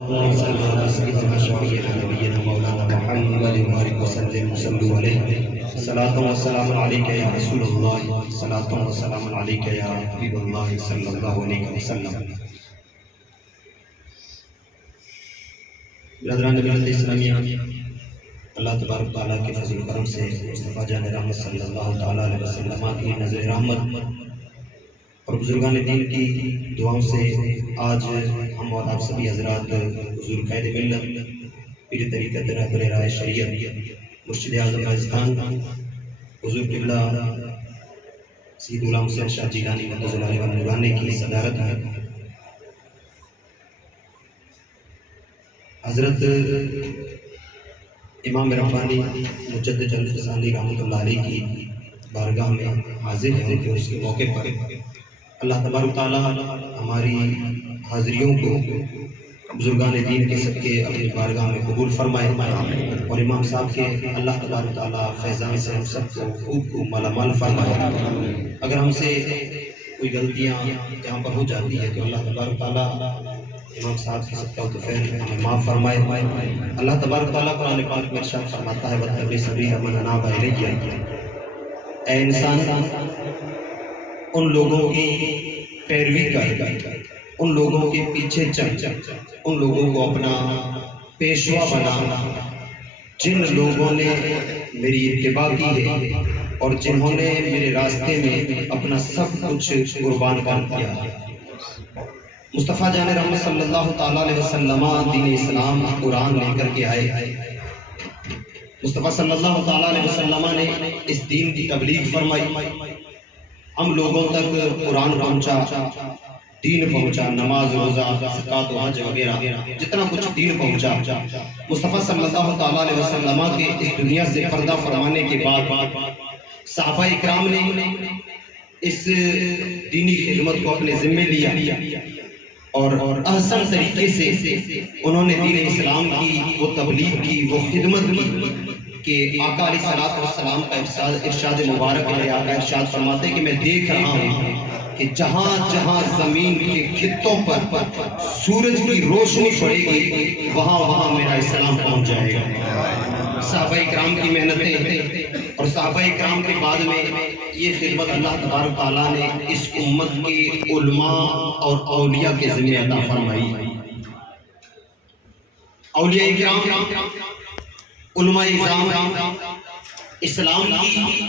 اللهم صل على سيدنا شفيعنا نبينا مولانا محمد وآله وسلم وصلوا عليه صلاة وسلام عليك يا رسول الله صلاة وسلام عليك يا حبيب الله صلى الله عليه وسلم. برادران ملت اسلامیہ، اللہ تبارک تعالیٰ کے فضل و کرم سے مصطفیٰ جان رحمت صلی اللہ تعالیٰ علیہ وسلم کی نظر رحمت اور بزرگان دین کی دعاؤں سے آج ہم اور آپ سبھی حضرات حضور قائد ملت پیر طریقت رہبر راہ شریعت مرشد اعظم راجستھان حضور قبلہ سید غلام حسین شاہ جیلانی مدد اللہ علیہ نورانی کی صدارت ہے. حضرت امام ربانی مجدد الفسانی رحمۃ اللہ علیہ کی بارگاہ میں حاضر ہیں کہ اس کے موقع پر اللہ تبارک تعالیٰ ہماری حاضریوں کو بزرگان دین کے صدقے اپنی بارگاہ میں قبول فرمائے اور امام صاحب کے اللہ تبارک تعالیٰ فیضان سے ہم سب کو خوب مالا مال فرمائے. اگر ہم سے کوئی غلطیاں یہاں پر ہو جاتی ہے تو اللہ تبارک تعالیٰ امام صاحب کی صدقہ و توفیق ہمیں معاف فرمائے. اللہ تبارک تعالیٰ قرآن پاک میں ارشاد فرماتا ہے وَاتَّبِعْ سَبِيلَ مَنْ أَنَابَ إِلَيَّ، اے انسان ان لوگوں کی پیروی کر، ان لوگوں کے پیچھے چل، ان لوگوں کو اپنا پیشوا بنا جن لوگوں نے میری اتباع کی ہے اور جنہوں نے میرے راستے میں اپنا سب کچھ قربان کر دیا ہے. مصطفیٰ جان رحمت صلی اللہ تعالیٰ علیہ وسلم دین اسلام قرآن لے کر کے آئے. مصطفیٰ صلی اللہ تعالیٰ علیہ وسلم نے اس دین کی تبلیغ فرمائی، ہم لوگوں تک قرآن پہنچا، دین پہنچا، نماز روزہ زکوٰۃ و حج وغیرہ جتنا کچھ دین پہنچا. مصطفیٰ صلی اللہ تعالیٰ علیہ وسلم کے اس دنیا سے پردہ فرمانے کے بعد صحابہ اکرام نے اس دینی خدمت کو اپنے ذمے لیا اور احسن طریقے سے انہوں نے دین اسلام کی وہ تبلیغ کی، وہ خدمت کی کہ آقا علیہ السلام کا ارشاد مبارک ہے. آقا ارشاد فرماتے کہ میں دیکھ رہا ہوں کہ جہاں جہاں زمین کے خطوں پر سورج کی روشنی پڑے گی وہاں وہاں میرا اسلام پہنچ جائے گا. صحابہ اکرام کی محنتیں اور صحابہ اکرام کے بعد میں یہ خدمت اللہ تبارک تعالیٰ نے اس امت کے علماء اور اولیاء کے ذمہ عطا فرمائی. اولیاء اکرام، علماء اعظام اسلام کی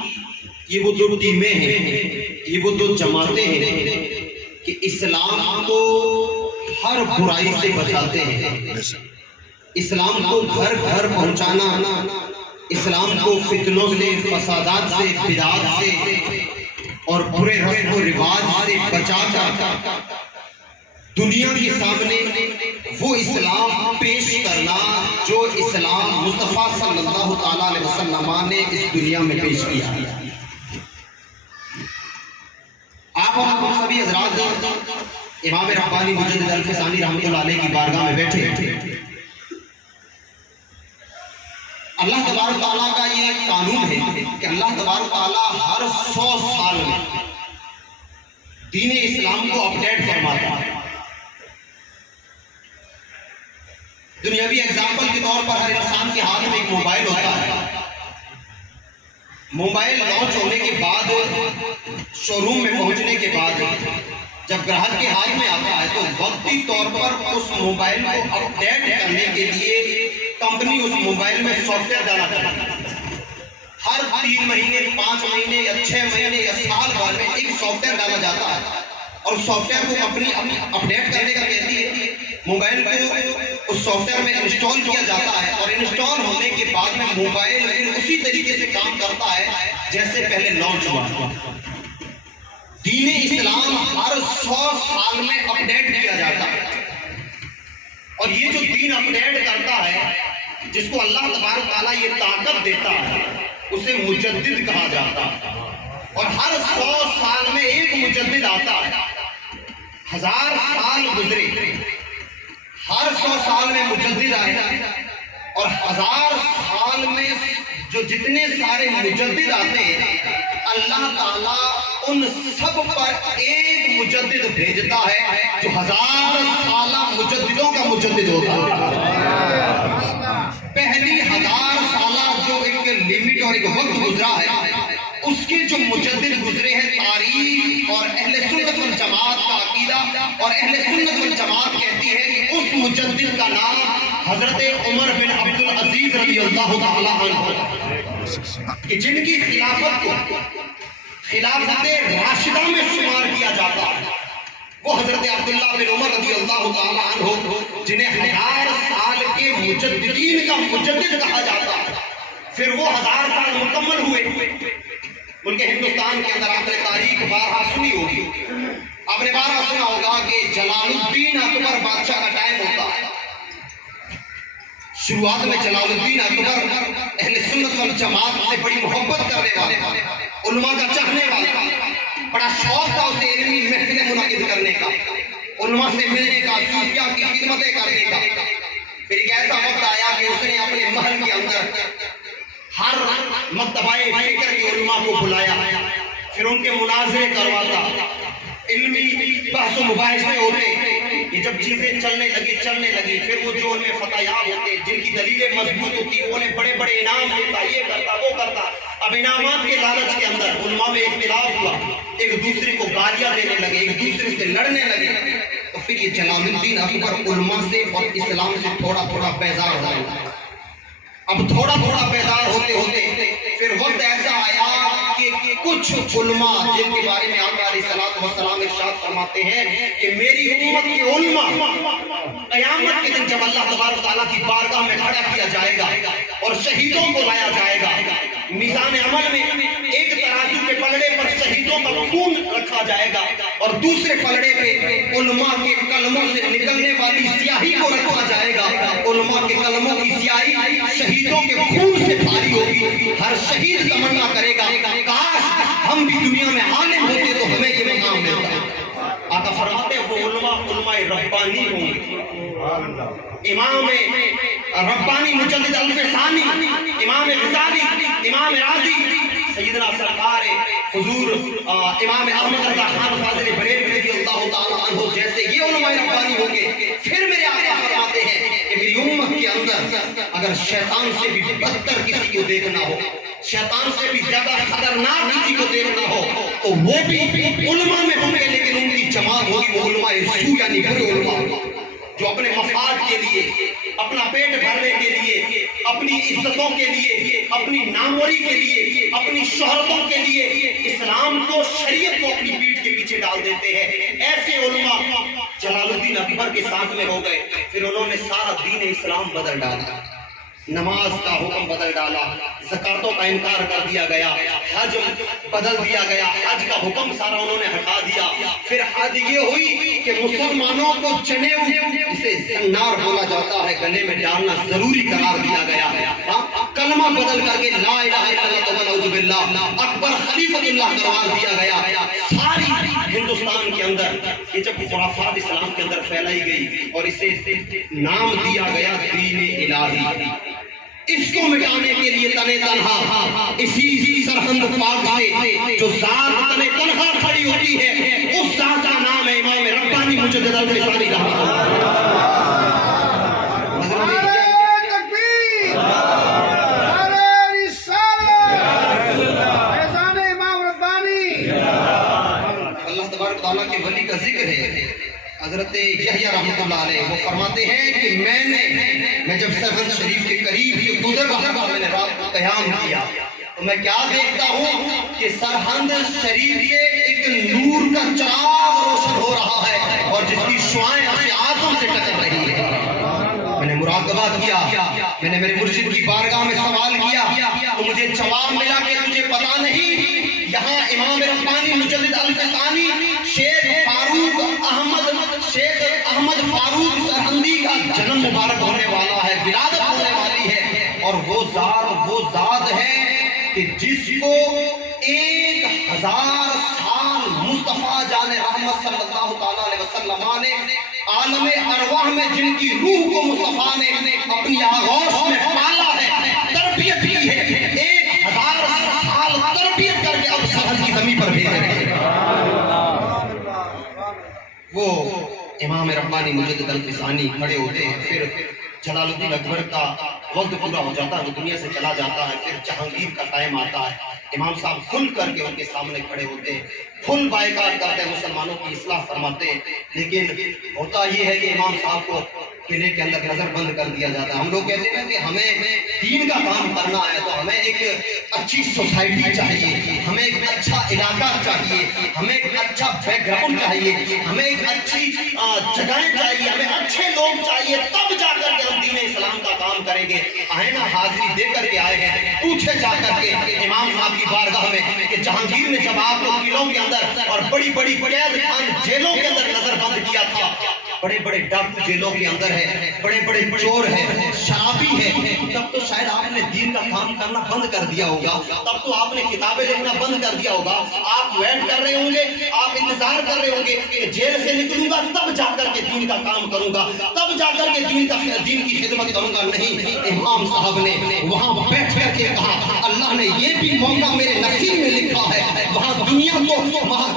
یہ وہ دو ٹیمیں ہیں، یہ وہ دو جماعتیں ہیں کہ اسلام کو ہر برائی سے بچاتے ہیں، اسلام کو گھر گھر پہنچانا، اسلام کو فتنوں سے، فسادات سے، بدعات سے اور برے رسم و رواج سے بچا کر دنیا کے سامنے وہ اسلام پیش کرنا جو اسلام مصطفیٰ صلی اللہ تعالیٰ علیہ وسلم نے اس دنیا میں پیش کیا. آپ اور ہم سبھی حضرات امام ربانی مجدد الفسانی رحمۃ اللہ علیہ کی بارگاہ میں بیٹھے. اللہ تبارک تعالیٰ کا یہ قانون ہے کہ اللہ تبارک تعالیٰ ہر 100 سال میں دین اسلام کو اپڈیٹ فرماتا ہے. دنیاوی ایگزامپل کے طور پر ہر انسان کے ہاتھ میں ایک موبائل ہوتا ہے. موبائل لانچ ہونے کے بعد، شو روم میں پہنچنے کے بعد جب گراہک کے ہاتھ میں آتا ہے تو وقتی طور پر اس موبائل کو اپڈیٹ کرنے کے لیے کمپنی اس موبائل میں سافٹ ویئر ڈالا کرتی ہے. ہر 3 مہینے، 5 مہینے یا 6 مہینے یا سال بعد میں ایک سافٹ ویئر ڈالا جاتا ہے اور سافٹ ویئر کو اپنی اپڈیٹ کرنے کا کہتی ہے. موبائل کو اس سافٹ ویئر میں انسٹال کیا جاتا ہے اور انسٹال ہونے کے بعد میں موبائل اسی طریقے سے کام کرتا ہے جیسے پہلے لانچ ہوا. دین اسلام ہر 100 سال میں اپڈیٹ کیا جاتا ہے اور یہ جو دین اپڈیٹ کرتا ہے، جس کو اللہ تبارک تعالیٰ یہ طاقت دیتا ہے، اسے مجدد کہا جاتا ہے. اور ہر 100 سال میں ایک مجدد آتا ہے. 1000 سال گزرے، ہر 100 سال میں مجدد آئے اور 1000 سال میں جو جتنے سارے مجدد آتے ہیں اللہ تعالیٰ ان سب پر ایک مجدد بھیجتا ہے جو 1000 سالہ مجددوں کا مجدد ہوتا ہے. پہلی 1000 سالہ جو ایک لیمٹ اور ایک وقت گزرا ہے، اس کے جو مجدد گزرے ہیں، تاریخ اور اہل سنت والجماعت کا عقیدہ اور اہل سنت والجماعت کہتی ہے کہ اس مجدد کا نام حضرت عمر بن عبد العزیز رضی اللہ تعالی عنہ، کہ جن کی خلافت کو خلافت راشدہ میں شمار کیا جاتا ہے، وہ حضرت عبداللہ بن عمر رضی اللہ تعالی عنہ جنہیں 1000 سال کے مجددین کا مجدد کہا جاتا ہے. پھر وہ 1000 سال مکمل ہوئے. ملک ہندوستان کے اندر آپ نے تاریخ بارہا سنی ہوگی، آپ نے بارہا سنا ہوگا کہ جلال الدین اکبر بادشاہ کا ٹائم ہوتا ہے. شروعات میں جلال الدین اکبر اہل سنت والجماعت سے بڑی محبت کرنے والے، علماء کا چاہنے والے، بڑا شوق تھا اسے علمی محفلیں منعقد کرنے کا، علماء سے ملنے کا، صوفیاء کی خدمتیں کرنے کا. پھر ایک ایسا وقت آیا کہ اس نے اپنے محل کے اندر ہر مکتبہ فکر کے علماء کو بلایا، پھر ان کے مناظرے کرواتا، علمی بحث و مباحثے ہوتے. یہ جب چیزیں چلنے لگی پھر وہ جو ان میں فتح یاب ہوتے، جن کی دلیلیں مضبوط ہوتی، انہیں بڑے بڑے انعام دیتا، یہ کرتا وہ کرتا. اب انعامات کے لالچ کے اندر علماء میں اختلاف ہوا، ایک دوسرے کو گالیاں دینے لگے، ایک دوسرے سے لڑنے لگے. تو پھر یہ جلال الدین اکبر علماء سے اور اسلام سے تھوڑا تھوڑا بیزار ہو گئے. اب تھوڑا تھوڑا بیزار ہوتے ہوتے پھر وقت ایسا آیا کہ کچھ علماء جن کے بارے میں آقا علیہ الصلوۃ والسلام ارشاد فرماتے ہیں کہ میری امت کے علماء قیامت کے دن جب اللہ تبارک تعالیٰ کی بارگاہ میں کھڑا کیا جائے گا اور شہیدوں کو لایا جائے گا، میزان عمل میں ایک ترازو کے پلڑے پر شہیدوں کا خون رکھا جائے گا اور دوسرے پلڑے پہ علماء کے قلموں سے نکلنے والی سیاہی کو رکھا جائے گا. علماء کے قلموں کی سیاہی شہیدوں کے خون سے بھاری ہوگی. ہر شہید تمنا کرے گا کاش ہم بھی دنیا میں عالم ہوتے تو ہمیں یہ مقام ملتا. آقا فرماتے ہیں وہ علماء ربانی ہوں گے. امام ربانی مجدد الفسانی، امام غزالی، امام رازی، سیدنا سرکار حضور امام احمد رضا خان فاضل بریلوی رضی اللہ تعالی عنہ جیسے یہ علماء ربانی ہوں گے. پھر میرے آقا فرماتے ہیں کہ میری امت کے اندر اگر شیطان سے بھی بدتر کسی کو دیکھنا ہو، شیطان سے بھی زیادہ خطرناک کسی کو دیکھنا ہو تو وہ بھی علماء میں ہوں گے، لیکن ان کی جماعت ہوگی وہ علماء سو یعنی برے علماء جو اپنے مفاد کے لیے، اپنا پیٹ بھرنے کے لیے، اپنی عزتوں کے لیے، اپنی ناموری کے لیے، اپنی شہرتوں کے لیے اسلام کو، شریعت کو اپنی پیٹھ کے پیچھے ڈال دیتے ہیں. ایسے علماء جلال الدین اکبر کے ساتھ میں ہو گئے. پھر انہوں نے سارا دین اسلام بدل ڈالا، نماز کا حکم بدل ڈالا، زکاتوں کا انکار کر دیا گیا، حج بدل دیا گیا، حج کا حکم سارا انہوں نے ہٹا دیا. پھر حد یہ ہوئی کہ مسلمانوں کو جنیو جسے سنار بولا جاتا ہے گلے میں ڈالنا ضروری قرار دیا گیا. کلمہ بدل کر کے لا الہ الا اللہ ونعوذ باللہ اکبر خلیفۃ اللہ قرار دیا گیا. ساری ہندوستان کے اندر یہ جب خرافات اسلام کے اندر پھیلائی گئی اور اسے نام دیا گیا دین الہی. اس کو مٹانے کے لیے تنے تنہا اسی سرحد پاک سے جو ذات تنے تنہا کھڑی ہوتی ہے اس ذات کا نام ہے امام ربانی مجدد الفسانی رحمۃ اللہ. تعالیٰ کے ولی کا ذکر ہے. حضرت یحییٰ رحمۃ اللہ علیہ وہ فرماتے ہیں کہ میں جب سرحد شریف کے قریب سے گزر رہا تھا، میں نے رات کو قیام کیا تو میں کیا دیکھتا ہوں کہ سرحد شریف سے ایک نور کا چراغ روشن ہو رہا ہے اور جس کی شعاعیں آسمانوں سے ٹکر رہی ہے. میں نے مراقبہ کیا، میں نے میرے مرشد کی بارگاہ میں سوال کیا تو مجھے جواب ملا کہ تجھے پتا نہیں یہاں امام ربانی مجدد الفسانی شیخ احمد فاروق سرہندی کا جنم مبارک ہونے والا ہے، ولادت ہونے والی ہے. اور وہ ذات ہے کہ جس کو 1000 سال مصطفیٰ جان رحمت صلی اللہ تعالیٰ علیہ وسلم نے عالم ارواح میں جن کی روح کو مصطفیٰ نے اپنی آغوش میں پالا ہے، تربیت کی ہے، 1000 سال تربیت کر کے اب سرحد کی زمین پر بھیج رہے ہیں. امام ربانی مجدد الفسانی کھڑے ہوتے ہیں، پھر جلال الدین اکبر کا وقت پورا ہو جاتا ہے، وہ دنیا سے چلا جاتا ہے، پھر جہانگیر کا ٹائم آتا ہے، امام صاحب کھل کر کے ان کے سامنے کھڑے ہوتے ہیں، کھل بائیکاٹ کرتے ہیں، مسلمانوں کی اصلاح فرماتے ہیں، لیکن ہوتا یہ ہے کہ امام صاحب کو قلعے کے اندر نظر بند کر دیا جاتا ہے۔ ہم لوگ کہتے ہیں کہ ہمیں دین کا کام کرنا ہے تو ہمیں ایک اچھی سوسائٹی چاہیے، ہمیں ایک اچھا علاقہ چاہیے، ہمیں ایک اچھا بیک گراؤنڈ چاہیے، ہمیں ایک اچھی جگہیں چاہیے، ہمیں اچھے لوگ چاہیے، تب جا کر کے ہم دین اسلام کا کام کریں گے۔ آئے نا حاضری دے کر کے آئے ہیں، پوچھے جا کر کے امام صاحب کی بارگاہ میں کہ جہانگیر نے جب آپ کو قلعوں کے اندر اور بڑی بڑی قید خان جیلوں کے اندر نظر بند کیا تھا، بڑے بڑے ڈاکو جیلوں کے اندر ہے، بڑے بڑے چور ہیں، شرابی ہیں، تب تو شاید آپ نے دین کا کام کرنا بند کر دیا ہوگا، تب تو آپ نے کتابیں لکھنا بند کر دیا ہوگا، آپ ویٹ کر رہے ہوں گے، آپ انتظار کر رہے ہوں گے کہ جیل سے نکلوں گا تب جا کر کے دین کا کام کروں گا، تب جا کر کے دین کی خدمت کروں گا۔ نہیں، امام صاحب نے وہاں بیٹھ کر کے کہا اللہ نے یہ بھی موقع میرے نصیب میں لکھا ہے، وہاں دنیا کو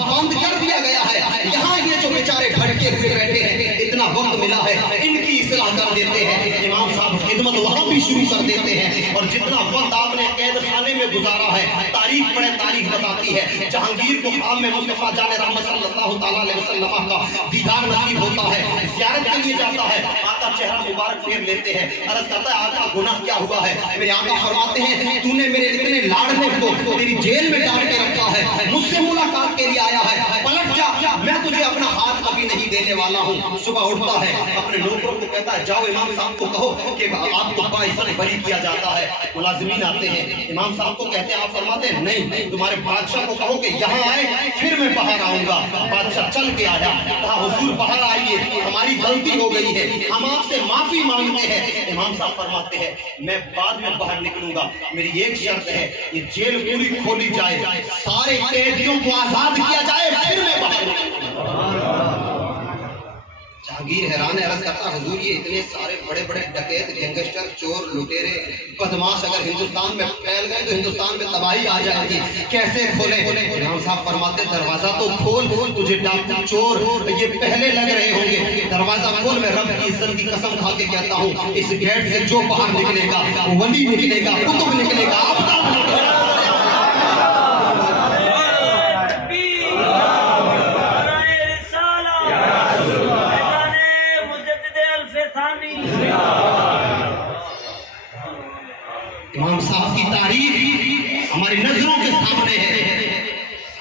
بند کر دیا گیا ہے، یہاں یہ جو بیچارے بھٹکے ہوئے بیٹھے ہیں اتنا وقت ملا ہے، ان کی اصلاح کر دیتے ہیں۔ امام صاحب خدمت وہاں بھی شروع کر دیتے ہیں، اور جتنا وقت آپ نے قید خانے میں گزارا ہے، تاریخ پڑھے تاریخ بتاتی ہے، جہانگیر کو خواب میں مصطفیٰ جان رحمت صلی اللہ تعالیٰ علیہ وسلم کا دیدار نصیب ہوتا ہے، زیارت کے لیے جاتا ہے، آقا چہرہ مبارک پھیر لیتے ہیں، عرض کرتا ہے آقا گناہ کیا ہوا ہے؟ میرے آقا فرماتے ہیں تو نے میرے اتنے لاڈلے کو تیری جیل میں ڈال کے رکھا ہے، مجھ سے ملاقات کے لیے آیا ہے، پلٹ جا، میں تجھے اپنا ہاتھ کبھی نہیں دینے والا ہوں۔ صبح اٹھتا ہے، اپنے نوکروں کو کہتا ہے جاؤ امام صاحب کو کہو کہ آپ کو باعزت بری کیا جاتا ہے۔ ملازمین آتے ہیں، امام صاحب کو کہتے ہیں، آپ فرماتے ہیں نہیں، تمہارے بادشاہ کو کہو کہ یہاں آئے پھر میں باہر آؤں گا۔ بادشاہ چل کے آیا، کہا حضور باہر آئیے، ہماری غلطی ہو گئی ہے، ہم آپ سے معافی مانگتے ہیں۔ امام صاحب فرماتے ہیں میں بعد میں باہر نکلوں گا، میری ایک شرط ہے، یہ جیل پوری کھولی جائے، سارے قیدیوں کو آزاد کیا جائے، پھر میں باہر نکلوں گا۔ جہانگیر حیران ہے، عرض کرتا حضور یہ اتنے سارے بڑے بڑے ڈکیت، گینگسٹر، چور، لٹیرے، بدماش اگر ہندوستان میں پھیل گئے تو ہندوستان میں تباہی آ جائے گی، کیسے کھولیں؟ امام صاحب فرماتے دروازہ تو کھول، تجھے ڈاکو چور یہ پہلے لگ رہے ہوں گے، دروازہ کھول، میں رب کی عزت کی قسم کھا کے کہتا ہوں اس گیٹ سے جو باہر نکلے گا ولی نکلے گا، قطب نکلے گا، ابدال نکلے گا۔ امام صاحب کی تاریخ ہماری نظروں کے سامنے ہے،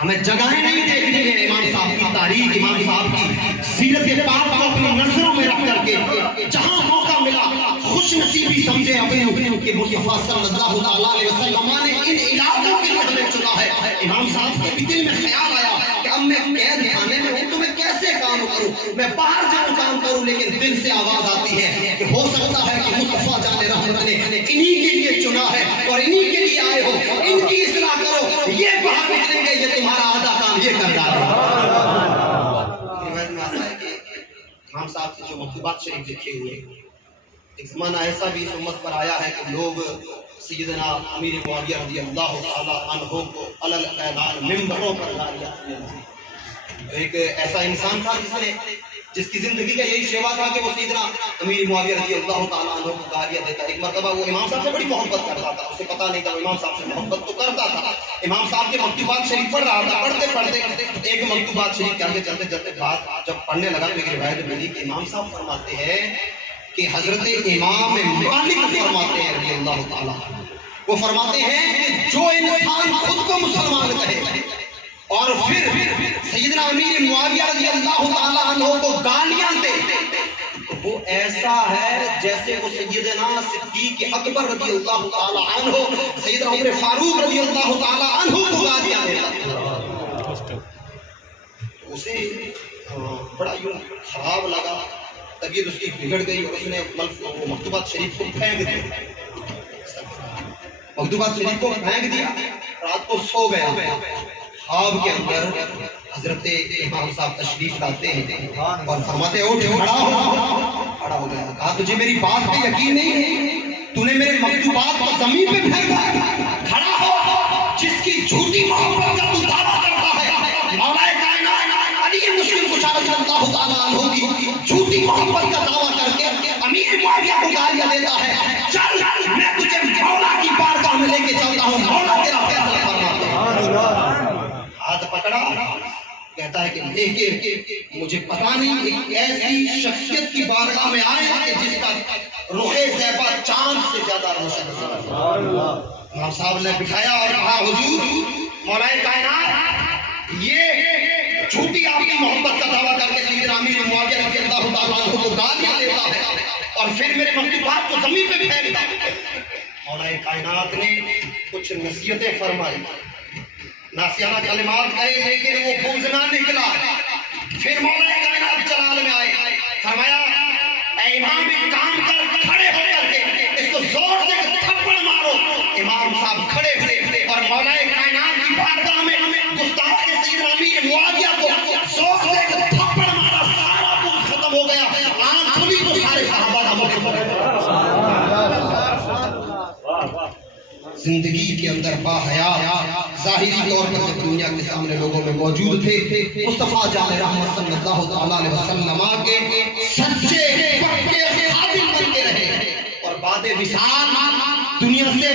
ہمیں جگہیں نہیں دیکھنی ہے، امام صاحب کی تاریخ، امام صاحب کی سیرت پاک کو اپنی نظروں میں رکھ کر کے جہاں موقع ملا خوش نصیبی سمجھے اپنے کہ مصطفیٰ صلی اللہ تعالیٰ علیہ وسلم نے ان علاقوں کے لیے ہمیں چنا ہے۔ امام صاحب کے بھی دل میں خیال آیا کہ اب میں قید خانے میں ہوں تو میں کیسے کام کروں، میں باہر جاؤں کام کروں، لیکن دل سے آواز آتی ہے کہ ہو سکتا ہے کہ مصطفیٰ جان رحمت نے انہی کے لیے چنا ہے اور انہی کے لیے آئے ہو، ان کی اصلاح کرو، یہ باہر نکلیں گے، یہ تمہارا آدھا کام یہ کر ڈالے۔ روایت میں آتا ہے کہ امام صاحب سے جو مکتوبات شریف لکھے ہوئے، ایک زمانہ ایسا بھی اس امت پر آیا ہے کہ لوگ سیدنا امیر معاویہ رضی اللہ تعالی عنہ کو علل اعلان ممبروں پر گالیاں دیتے۔ ایک ایسا انسان تھا جس کی زندگی کا یہی شیوا تھا کہ وہ سیدنا امیر معاویہ رضی اللہ تعالیٰ عنہ کو گالیاں دیتا۔ ایک مرتبہ وہ امام صاحب سے بڑی محبت کرتا تھا، اسے پتہ نہیں تھا، وہ امام صاحب سے محبت تو کرتا تھا، امام صاحب کے مکتوبات شریف پڑھ رہا تھا، پڑھتے پڑھتے ایک مکتوبات شریف کے آگے چلتے چلتے بات جب پڑھنے لگا تو ایک روایت ملی کہ امام صاحب فرماتے ہیں کہ حضرت امام مالک فرماتے ہیں رضی اللہ تعالیٰ، وہ فرماتے ہیں کہ جو انسان خود کو مسلمان کہے اور پھر سیدنا امیر معاویہ رضی اللہ تعالیٰ عنہ کو گالیاں دے تو وہ ایسا ہے جیسے وہ سیدنا صدیق اکبر رضی اللہ تعالیٰ عنہ، سیدنا عمر فاروق رضی اللہ تعالیٰ عنہ کو گالیاں دیتا۔ اسے بڑا یوں خراب لگا، طبیعت اس کی بگڑ گئی اور اس نے مکتوبات شریف کو پھینک دیا، مکتوبات شریف کو پھینک دیا، رات کو سو گیا۔ خواب کے اندر حضرت امام صاحب تشریف لاتے ہیں اور فرماتے ہیں اٹھ کھڑا ہو گیا، کہا تجھے میری بات پہ یقین نہیں ہے، تو نے میرے مکتوبات کو زمین پہ پھینکا، کھڑا ہو، جس کی جھوٹی محبت کا تو دعویٰ کرتا ہے مولا کائنات علی مشکل کشا رضی اللہ تعالیٰ عنہ کی جھوٹی محبت کا دعویٰ کر کے امیر معاویہ کو گالیاں دیتا ہے، چل میں تجھے مولا کی بارگاہ میں لے کے چلتا ہوں، مولا تیرا فیصلہ فرماتا۔ ہاتھ پکڑا، کہتا ہے کہ لے کے مجھے پتا نہیں ایک ایسی شخصیت کی بارگاہ میں آیا کہ جس کا رخ زیبا چاند سے زیادہ روشن ہے۔ امام صاحب نے بٹھایا اور کہا حضور مولا کائنات یہ جھوٹی آپ کی محبت کا دعویٰ کر کے سیدنا امیر معاویہ رضی اللہ تعالیٰ عنہ کو گالیاں دیتا ہے اور پھر میرے مکتوبات کو زمین پہ پھینکتا ہے۔ مولا کائنات نے کچھ نصیحتیں فرمائی، ناسیانہ کلمات کہے لیکن وہ بغض نہ نکلا۔ پھر مولا کائنات جلال میں آئے، فرمایا اے امام ایک کام کر، کھڑے ہو کر کے اس کو زور سے تھپڑ مارو۔ امام صاحب کھڑے ہوئے اور مولا کائنات کی بارگاہ میں گستاخ کے سیدنا امیر معاویہ کو زور سے تھپڑ مارا، سارا بغض ختم ہو گیا۔ آنکھ کھلی تو سارے صحابہ کا موقع پڑ گیا۔ زندگی کے اندر باحیا ظاہری طور پر جب دنیا کے سامنے لوگوں میں موجود تھے، مصطفیٰ جان رحمت صلی اللہ تعالیٰ علیہ وسلم کے سچے پکے خادم بن کے رہے اور بعد وصال دنیا سے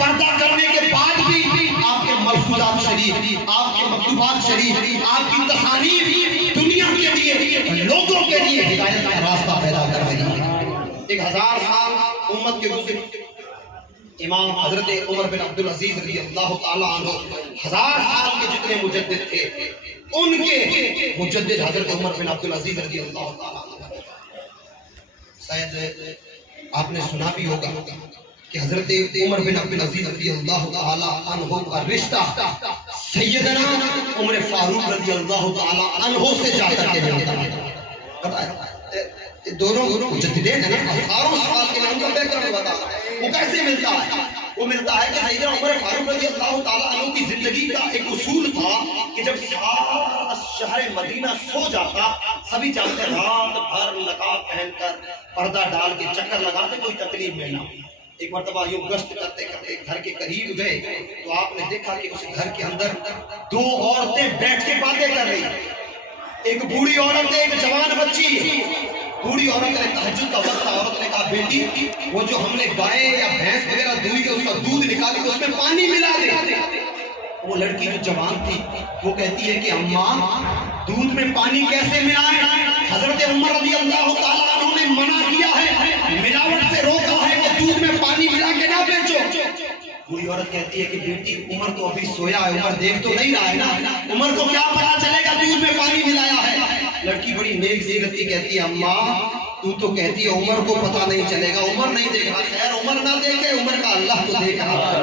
پردہ کرنے کے بعد بھی آپ کے ملفوظات شریف، آپ کے مکتوبات شریف، آپ کی تصانیف دنیا کے لیے، لوگوں کے لیے ہدایت کا راستہ پیدا کر رہی ہے۔ 1000 سال امت کے گزرے، امام حضرت عمر بن عبدالعزیز رضی اللہ تعالیٰ عنہ 1000 سال کے جتنے مجدد تھے ان کے مجدد حضرت عمر بن عبدالعزیز رضی اللہ تعالیٰ عنہ۔ شاید آپ نے سنا بھی ہوگا کہ حضرت عمر بن عبدالعزیز رضی اللہ تعالیٰ عنہ کا رشتہ سیدنا عمر فاروق رضی اللہ تعالیٰ عنہ سے جا کر کے ملتا ہے۔ دونوں مجددین ہیں نا، ہزاروں سال کے نام کا بیک گراؤنڈ بتا رہا ہے۔ وہ کیسے ملتا ہے؟ وہ ملتا ہے کہ سیدنا عمر فاروق رضی اللہ تعالیٰ عنہ کی زندگی کا ایک اصول تھا کہ جب سارا شہر مدینہ سو جاتا، سبھی جانتے رات بھر نقاب پہن کر پردہ ڈال کے چکر لگاتے، کوئی تکلیف میں نہ۔ ایک مرتبہ یوں گشت کرتے کرتے گھر کے قریب گئے تو آپ نے دیکھا کہ اس گھر کے اندر 2 عورتیں بیٹھ کے باتیں کر رہی، ایک بوڑھی عورت ہے، ایک جوان بچی۔ بوڑھی عورت نے تہجد کا وقت تھا، عورت نے کہا بیٹی وہ جو ہم نے گائے یا بھینس وغیرہ دوئی کے اس کا دودھ نکال کے اس میں پانی ملا دے۔ وہ لڑکی جو جوان تھی وہ کہتی ہے کہ اماں دودھ میں پانی کیسے ملائیں؟ حضرت عمر رضی اللہ تعالیٰ عنہ نے منع کیا ہے، ملاوٹ سے روکا ہے کہ دودھ میں پانی ملا کے نہ بیچو۔ بوڑھی عورت کہتی ہے کہ بیٹی عمر تو ابھی سویا ہے، عمر دیکھ تو نہیں رہا ہے نا، عمر کو کیا پتا چلے گا دودھ میں پانی ملایا ہے۔ لڑکی بڑی نیک سیرتی کہتی ہے اماں تو کہتی ہے عمر کو پتا نہیں چلے گا، عمر نہیں دیکھ رہا۔ خیر عمر نہ دیکھے، عمر کا اللہ تو دیکھ رہا ہے،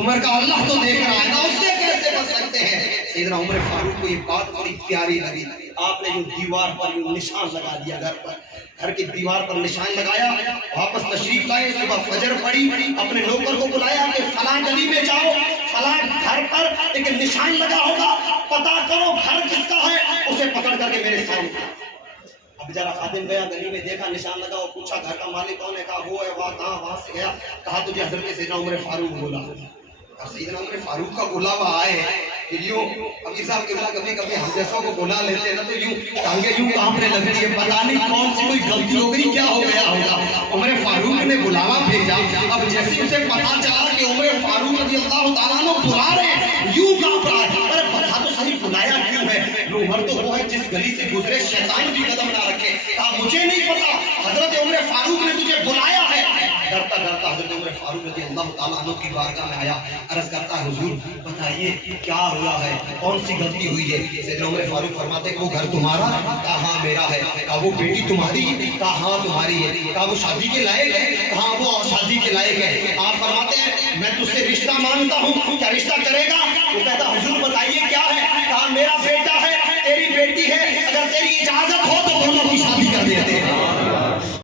عمر کا اللہ تو دیکھ رہا ہے نا، اس سے کیسے بچ سکتے ہیں؟ سیدنا عمر فاروق کو یہ بات بڑی پیاری لگی، آپ نے جو دیوار پر یوں نشان لگا دیا، گھر کی دیوار پر نشان لگایا، واپس تشریف لائے، صبح فجر پڑی، اپنے نوکر کو بلایا کہ فلاں گلی میں جاؤ، فلاں گھر پر ایک نشان لگا ہوگا، پتا کرو گھر کس کا ہے، اسے پکڑ کر کے میرے سامنے۔ اب بیچارہ خادم گیا، گلی میں دیکھا نشان لگا، اور پوچھا گھر کا مالک کون ہے؟ کہا وہ ہے، وہاں سے گیا، کہا تجھے حضرت سیدنا عمر فاروق بولا۔ سیدنا عمر فاروق کا بولا ہوا آئے یوں ابھی صاحب کے بلا کبھی کبھی ہم جیسا کو بلا لیتے ہیں نا تو یوں ٹانگیں یوں کانپنے لگتی ہے، پتہ نہیں کون سی کوئی غلطی ہو گئی، کیا ہو گیا ہوگا۔ عمر فاروق نے بلاوا بھیجا، اب جیسے اسے پتا چلا کہ عمر فاروق رضی اللہ تعالیٰ عنہ بلا رہے ہیں، یوں کانپ رہا ہے، ارے بتا تو صحیح بلایا کیوں ہے؟ عمر تو وہ ہے جس گلی سے گزرے شیطان بھی قدم نہ رکھے۔ کہا مجھے نہیں پتا، حضرت عمر فاروق نے تجھے بلایا ہے۔ ڈرتا ڈرتا حضرت عمر فاروق رضی اللہ تعالیٰ عنہ کی بارگاہ میں آیا، عرض کرتا ہے حضور بتائیے کیا ہوا ہے، کون سی غلطی ہوئی ہے؟ سیدنا عمر فاروق فرماتے کہ وہ گھر تمہارا؟ کہا ہاں میرا ہے۔ کہا وہ بیٹی تمہاری؟ کہا ہاں تمہاری ہے۔ کہا وہ شادی کے لائق ہے؟ کہا وہ شادی کے لائق ہے۔ آپ فرماتے ہیں میں تجھ سے رشتہ مانگتا ہوں، کیا رشتہ کرے گا؟ وہ کہتا